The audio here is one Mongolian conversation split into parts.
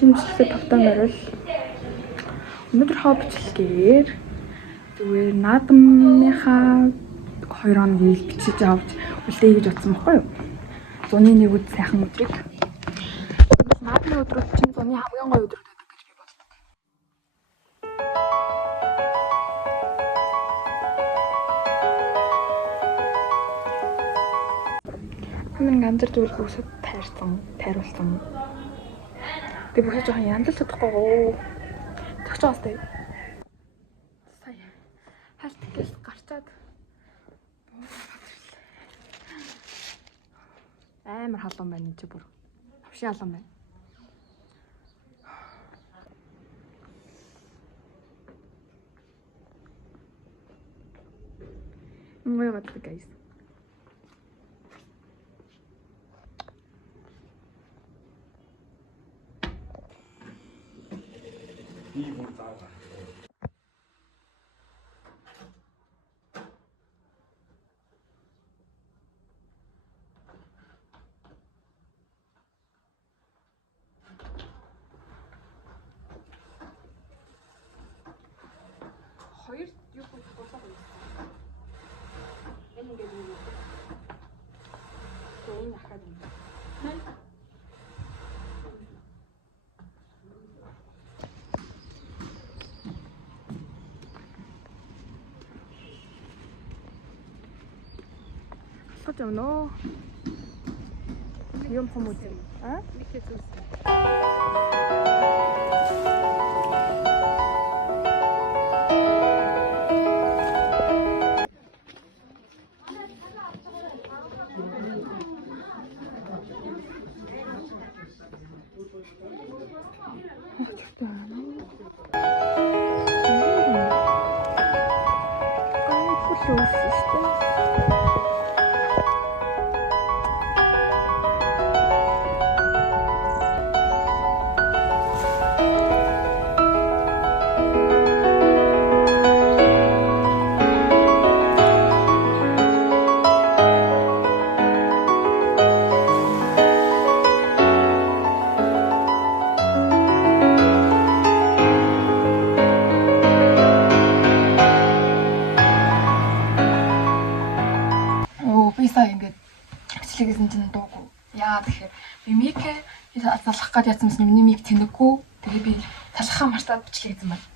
шинжилгээ тавтан барил. Өнөөдөр хоо бичлэгээр зүгээр наадмынхаа 2 хоногийг бичиж авч үлдээе гэж бодсон байхгүй юу? Зуны нэг үд сайхан өдрийг. Наадмын өдрүүд чинь зуны хамгийн гоё өдрүүд байдаг гэж би боддог. Хамгийн ганцар зүйл бүсэд тайруулсан. Тэг бүсэд жоохон янзлж чадахгүй гоо. Тэгж байгаа сте. Сая халтгээс гарчаад амар халуун байна чи бүр. Хавшин халуун байна. Мой гадаг guys. Хоёр юу болов вэ? Энэ ингээд юу? Тэний хахад юм. Хот юм нөө. Юм хүмүүс. А? Мэдээ зүс. Бичлэгээсэн чинь дуугүй. Яа тэгэхээр би микээ залгах гээд ядсан юм миний мик тэнэггүй. Тэгээ би талхаа мартаад бичлэгээсэн байна.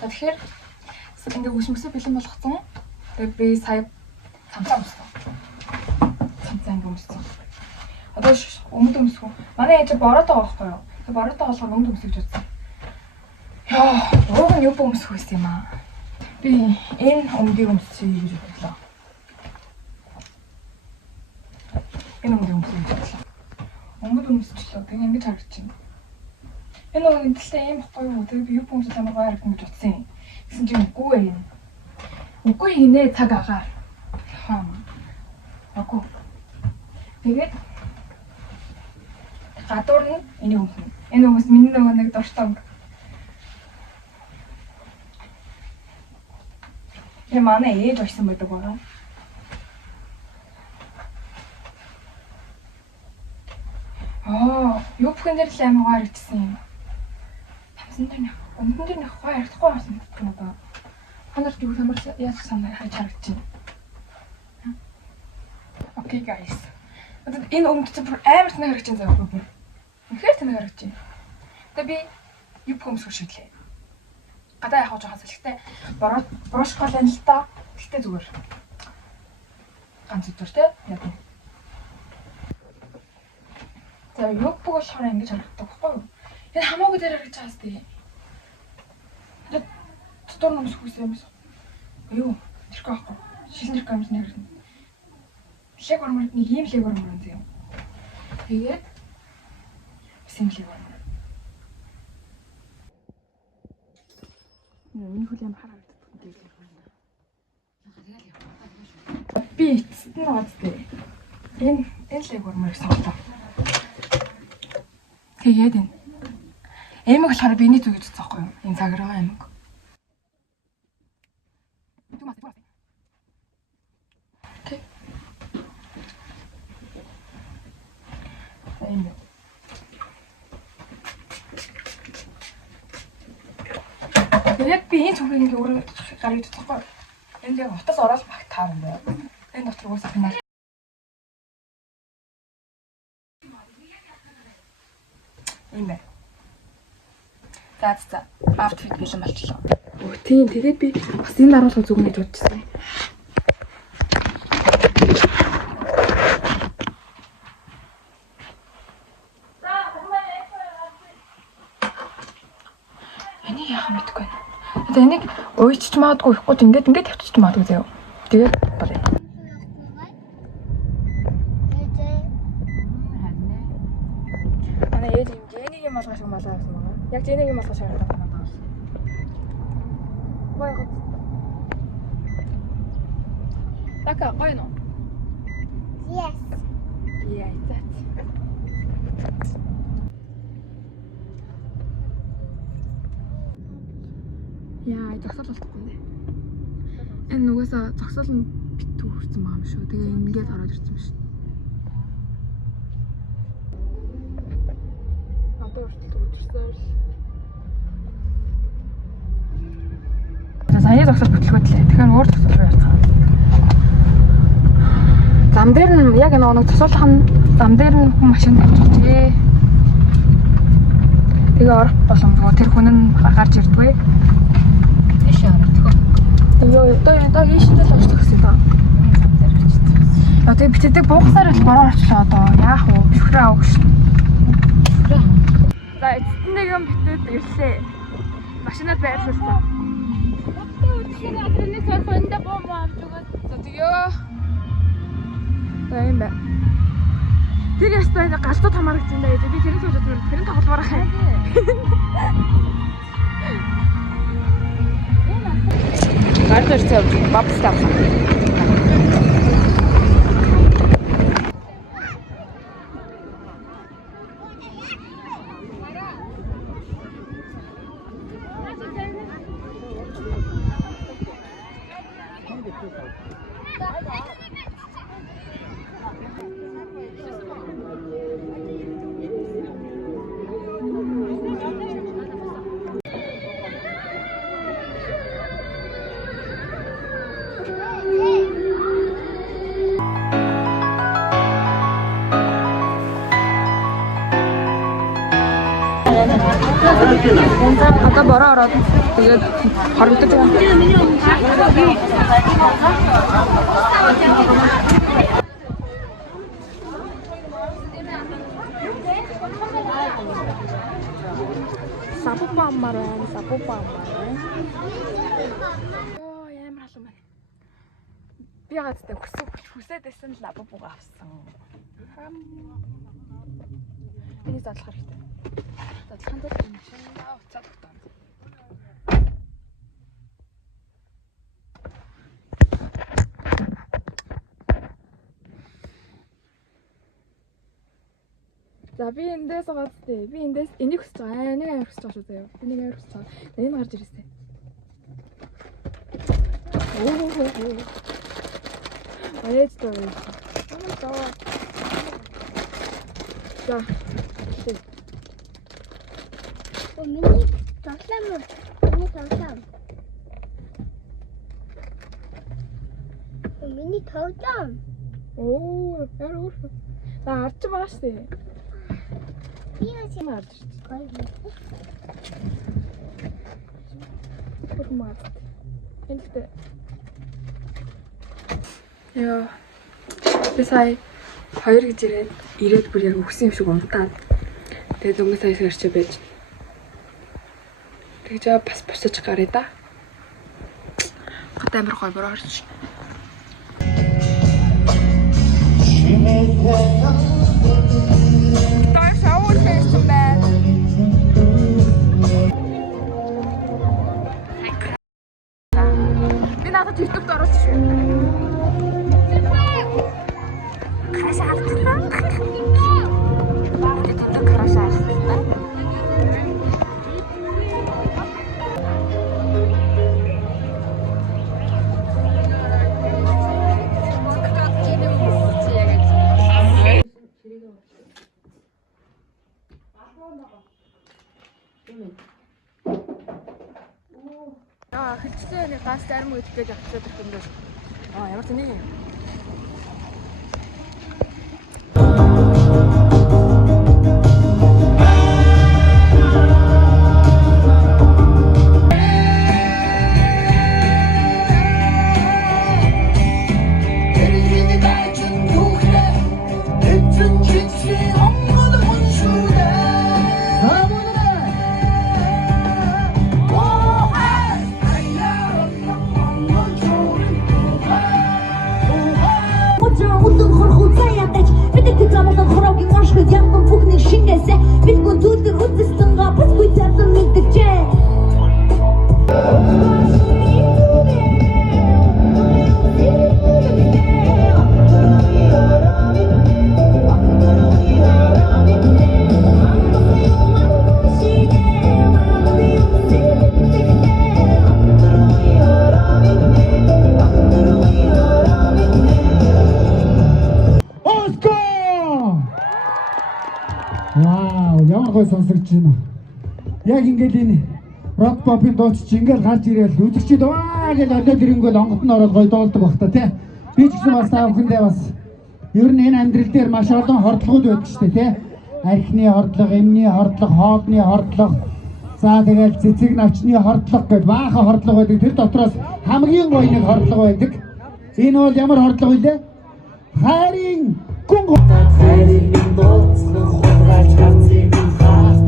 Тэгэхээр ингээ үсмэсээ бэлэн болгоцсон. Тэгээ би сая цамцаа өмссөн. Цамцаа ингээ өмссөн. Одоо өмд өмсөх үү? Манай ээж бороод байгаа байхгүй юу? Тэгээ бороод байгаа болохоор өмд өмсөх гэж бодсон. Яа, ууг нь юу өмсөх байсан юм аа. Би энэ өмдийг өмсчихье гэж бодлоо. Энэ өмдийг өмсөж Өнгөд өмсчлөө. Тэгээ ингэж харагдчихна. Энэ нэг дэлтэй юм баггүй юу? Тэгээ би юу өмсөж амар гоё харагдана гэж утсан юм. Гэсэн чинь үгүй ээ. Үгүй хийнэ цаг агаар. Хаа. Агүй. Тэгээд гадуур нь энийг өмснө. Энэ өмс миний нөгөө нэг дуртай өнгө. Тэгээ манай ээж очсон байдаг байгаа. Юу бүхэн дээр л амар гоё харагдсан юм. Тамсан дээр нэг өмдөн дээр нэг гоё харагдахгүй байсан гэдэг нь одоо. Ханаар юу ямар яаж санаа хайж харагдчихна. Окей guys. Одоо энэ өмд чинь амар тэнэг харагдчихсан заяа бүр. Үнэхээр тэнэг харагдчихна. Тэгээ би юу бүхэн өмсөх шийдлээ. Гадаа явах жоохон салхитай. Брош колон л та. Гэтэ зүгээр. Ганц өдөр те. Яг нь. За юу бүх болохоор ингэж харагддаг байхгүй юу? Энэ хамаагүй дээр харагдаж байгаа сте. Тэгээд дотор нь өмсөхүйсэн юм. Юу? Тэрхүү байхгүй. Шилэн тэрхүү юмс нэр хэрнэ. Лэг ормор нэг ийм лэг ормор юм зөө. Тэгээд симлэг ормор. Миний хөл юм харагддаг гэдэг юм. Би эцэст нь боддөө. Энэ лэг орморыг сонгоцоо. Тэгээд энэ эмэг болохоор биений зүг гэж бодсон байхгүй юу? Энэ цаграа эмэг. Окей. Энэ. Би энэ цүрийг ингээ өөрөө гарыг туцахгүй. Энд яг утас ороод багт таарна байна. Энэ дотор уусах юм аа. Ийм бай. За. Outfit бэлэн болчихлоо. Өө тийм тэгээд би бас энэ даруулга зүг гэж бодчихсон. Энийг яах мэдгүй байна. Одоо энийг уйчиж маадгүй ихгүй ингээд тавьчих маадгүй заяа. Тэгээд болоо. Ана ээж юм Жэнийг юм алгаш юм болоо гэсэн байна. Яг Жэнийг юм алгаш байгаа надад байна. Гоё. Така, гоё нөө? Yes. Yeah, that's. Яа, зогсоол болчихсон дээ. Энэ нүгээс зогсоол нь битүү хүрсэн байгаа юм шүү. Тэгээ ингээд ороод ирсэн юм шүү. Одоо хүртэл үдирсэн л. Саяны зогсоол бүтлгөөдлээ. Тэгэхээр өөр зогсоол руу явцгаа. Зам дээр нь яг нэг цусуулах нь зам дээр нь хүн машин тавьчихжээ. Тэгээ орох боломжгүй. Тэр хүн нь гарч ирдгүй. Одоо ийштэй л очлох гэсэн доо. Одоо битдэг буухсаар л бороо очлоо одоо. Яах вэ? Шүхрээ авах шүү. За эцэст нэг юм битээд ирлээ. Машинаар байрлуулсан. Одоо үдшийн адрыныг сорох өндө бом авч өгөөд. За тэгё. За юм байна. Тэр ястай галзууд хамаарч байна даа. Би тэрийг сууж байгаа. Тэр нь тоглоорох юм. Гарч ирсэн бабстаа. Одоо бороо ороод тэгээд хоригдож байгаа. Сапупаммар байна. Оо ямар халуун байна. Би гадтай хүсээд байсан л лапупуга авсан. Энийг задлах хэрэгтэй. Задлахын тулд энэ чинь уцаад өгтөө. За би эндээс байгаа зү. Би эндээс энийг хүсэж байгаа. Энийг амар хүсэж байгаа шүү заяа. Энийг амар хүсэж байгаа. Энэ гарч ирээсэй. Оо. Ээж тоо. За. Миний тоглоом. Миний тоглоом. Оо, яар өөр. За арч байгаа шүү дээ. Би яаж Марч. Формат. Энтэй. Яа. Би сая 2 гэж ирээд бүр яг өгсөн юм шиг унтаад. Тэгээд өнгө сая сарч байж. Тэгж бас босож гараа да. Гот амир гой бороо орч. Тай шавар хийсэн байна. Би надад YouTube-д оруулж шүү. Краш алдсан. Баагаад краш алдсан. Хөлчлөө нэг ганц зарим үед гэж авчиад ирэх юм дээс. Ямар ч нэг юм. Ямар гой сонсогдож байна. Яг ингээд энэ рок попын дууч ингээл гарч ирээл үзэгчид ваа гэж ороод ирэнгүүл онгот нь ороод гой дуулдаг бах та тий. Би ч гэсэн бас таавхандаа бас ер нь энэ амьдрал дээр маш олон хордлогууд байдаг шүү дээ тий. Архины хордлого, эмний хордлого, хоолны хордлого, за тэгэл цэцэг навчны хордлого гэдээ баахан хордлого байдаг. Тэр дотроос хамгийн гоё нэг хордлого байдаг. Энэ бол ямар хордлого вэ? Хайрын гүн хайрын дууцхан хураач хацын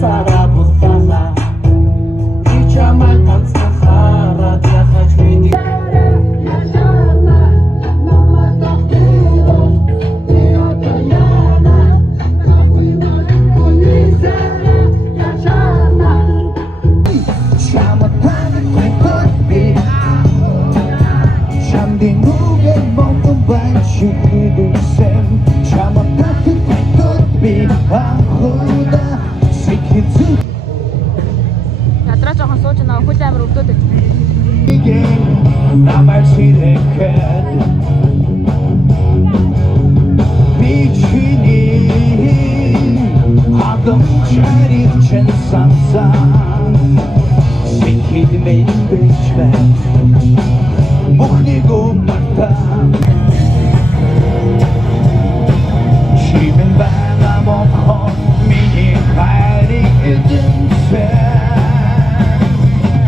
цараа бутала ичамаа ганцхан хараад яхаж миний яжана намаа тохтоо теотаяна нахуйна конизара яжана чаматаны купи чамдинуге бомбом банчукидусем чаматаны купи ахуда Ядраа жоохон сууж байгаа хөл амир өвдөд байж. Намайг сэрхэд бичний адам чарих чин сансан синхид мен бичвэ бүхнийг өмөртөө шимэн байна мохоо миний хайрыг эдэнсэ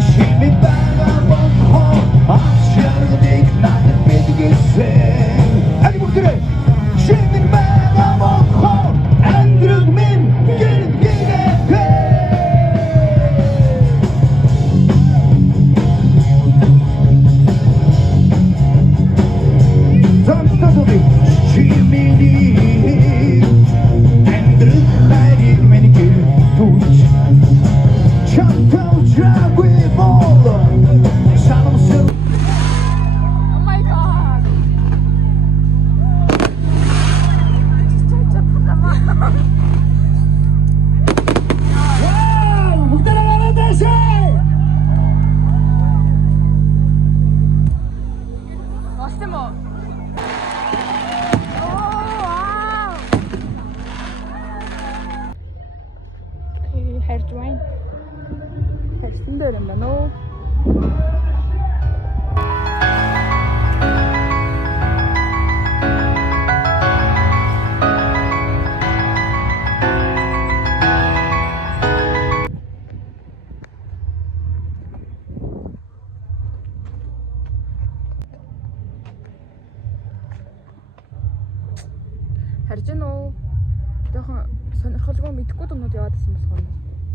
шимэн байна мохоо ашигдик надад бэдгэсэн али бүгдээ шимэн байна мохоо андрэг мен гэрдэгэ замтадоби шимэний Харж байна. Харсан дээр юм байна уу? Харж байна уу? Жохон сонирхолгүй мэдхгүй юмнууд яваад байсан болохоор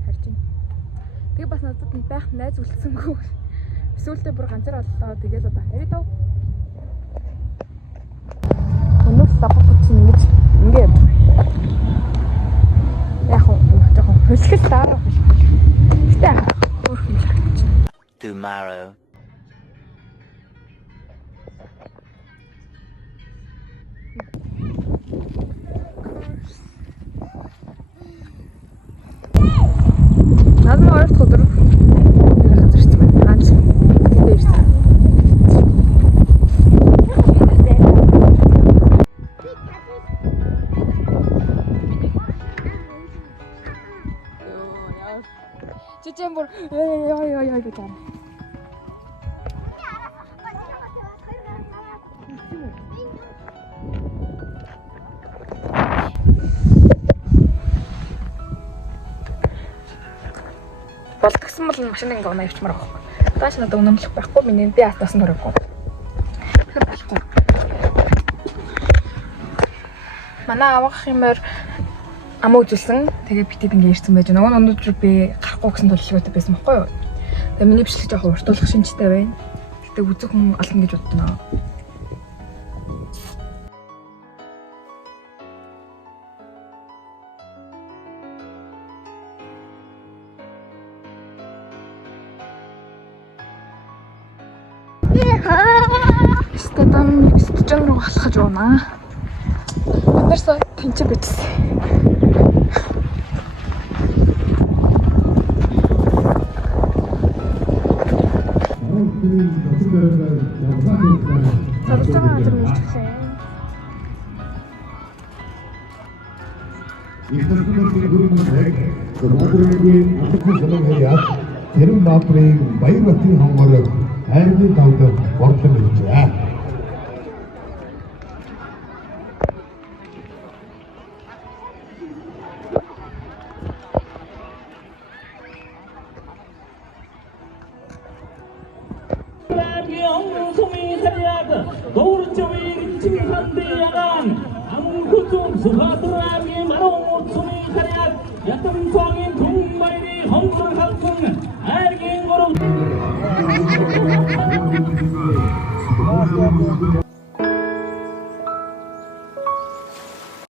харж байна. Тэгээ бас надад байх найз үлдсэнгүй. Эсвэл бүр ганцаар боллоо. Тэгээл одоо харъя даа. Өнөөс саппорт чинь ингэж ингээд яг жоохон хөлсгөл таа. Гэтэ өөрхөн шахаж. Tomorrow. Надад ойрт өдөр газар ч байна. Ганц дээр ирсэн. Чичэн бүр яа гэж байна. Тэгсэн бол машин ингээ унаа явчмаар байхгүй. Дааш надад өнөмлөх байхгүй. Миний би атасан дөрөвгүй. Тэгэхээр болохгүй. Манай авах юмэр амаа үзүүлсэн. Тэгээ битэд ингээ ирсэн байж байгаа. Нөгөө өнөөдөр би гарахгүй гэсэн төлөвлөгөөтэй байсан байхгүй юу? Тэгээ миний бичлэг жоохон уртуулах шинжтэй байна. Гэтэ үзэх хүн олон гэж боддоо. Стадам стадион руу алхаж явна. Биднээс тэнцээ битсэн. Тэрэн баатрын Баярбатын хонгорог хайрны тавд борлон иржээ. Ergen